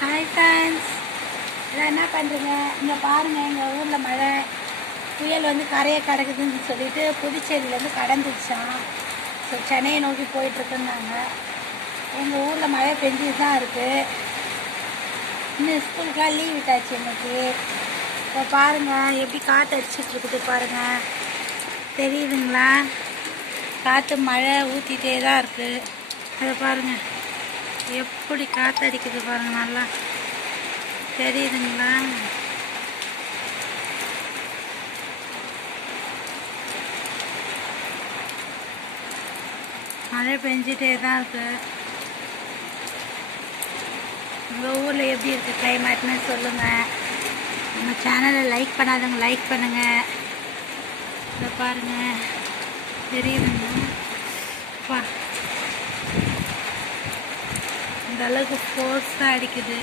Hi friends எல்லாம் என்ன பண்ணுறீங்க இங்கே பாருங்கள் எங்கள் ஊரில் மழை. புயல் வந்து கரையை கிடக்குதுன்னு சொல்லிட்டு புதுச்சேரியிலேருந்து கடந்துச்சான் ஸோ சென்னையை நோக்கி போயிட்டுருக்குன்னாங்க. எங்கள் ஊரில் மழை பெஞ்சிட்டு தான் இருக்குது இன்னும் ஸ்கூலுக்கெலாம் லீவ் விட்டாச்சு இன்னைக்கு. இப்போ பாருங்கள் எப்படி காற்று அடிச்சிட்ருக்குது பாருங்கள் தெரியுதுங்களா? காற்று மழை ஊற்றிட்டே தான் இருக்குது அதை பாருங்கள் எப்படி காற்றடிக்குது பாருங்கள் பாருங்க நல்லா தெரியுதுங்களா? மழை பெஞ்சிட்டே தான் இருக்கு. உங்கள் ஊரில் எப்படி இருக்குது கிளைமேட்னு சொல்லுங்கள் நம்ம சேனலை லைக் பண்ணாதவங்க லைக் பண்ணுங்கள் இதை பாருங்கள் தெரியுதுங்களா? இந்த அளவுக்கு ஃபோர்ஸாக அடிக்குது.